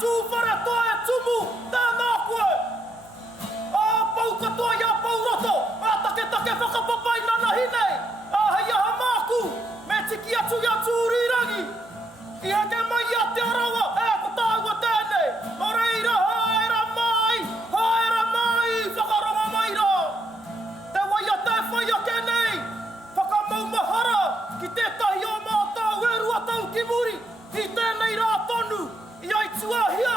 tū whare toa e tumu, tēnā koe. Pau katoa ia pau roto, take whakapapai nana hinei. Hei aha māku, me tiki atu ia tūrirangi. I heke mai i Aotearoa, ko tāua tēnei. Nō reira, haera mai, whakaronga mai rā. Te Waiata e whai ake nei, whakamaumahara, ki tētahi o mātau e rua tau ki muri, i tēnei rā tonu, i aitua hia